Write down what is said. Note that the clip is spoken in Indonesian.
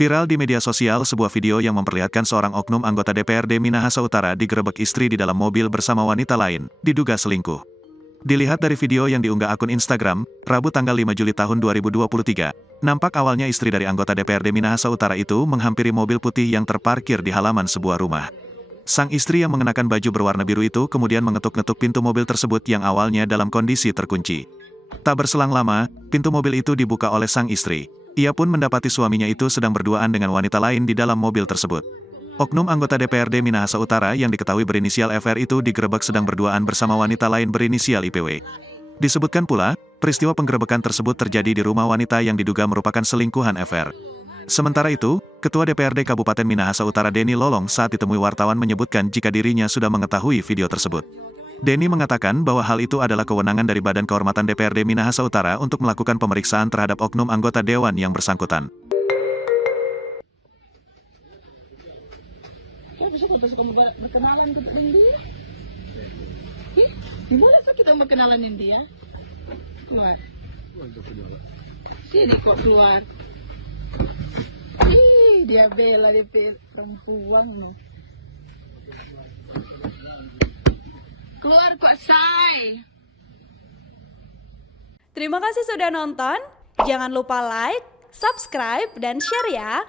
Viral di media sosial sebuah video yang memperlihatkan seorang oknum anggota DPRD Minahasa Utara digerebek istri di dalam mobil bersama wanita lain, diduga selingkuh. Dilihat dari video yang diunggah akun Instagram, Rabu tanggal 5 Juli tahun 2023, nampak awalnya istri dari anggota DPRD Minahasa Utara itu menghampiri mobil putih yang terparkir di halaman sebuah rumah. Sang istri yang mengenakan baju berwarna biru itu kemudian mengetuk-ngetuk pintu mobil tersebut yang awalnya dalam kondisi terkunci. Tak berselang lama, pintu mobil itu dibuka oleh sang istri. Ia pun mendapati suaminya itu sedang berduaan dengan wanita lain di dalam mobil tersebut. Oknum anggota DPRD Minahasa Utara yang diketahui berinisial FR itu digerebek sedang berduaan bersama wanita lain berinisial IPW. Disebutkan pula, peristiwa penggerebekan tersebut terjadi di rumah wanita yang diduga merupakan selingkuhan FR. Sementara itu, Ketua DPRD Kabupaten Minahasa Utara Denny Lolong saat ditemui wartawan menyebutkan jika dirinya sudah mengetahui video tersebut. Denny mengatakan bahwa hal itu adalah kewenangan dari Badan Kehormatan DPRD Minahasa Utara untuk melakukan pemeriksaan terhadap oknum anggota dewan yang bersangkutan. Bisa kita kemudian berkenalan kita dengan dia. Gimana sih kita berkenalan dengan dia? Keluar. Sini kok keluar. Ih, dia bela dia perempuan. Keluar Pak Sai. Terima kasih sudah nonton. Jangan lupa like, subscribe, dan share ya.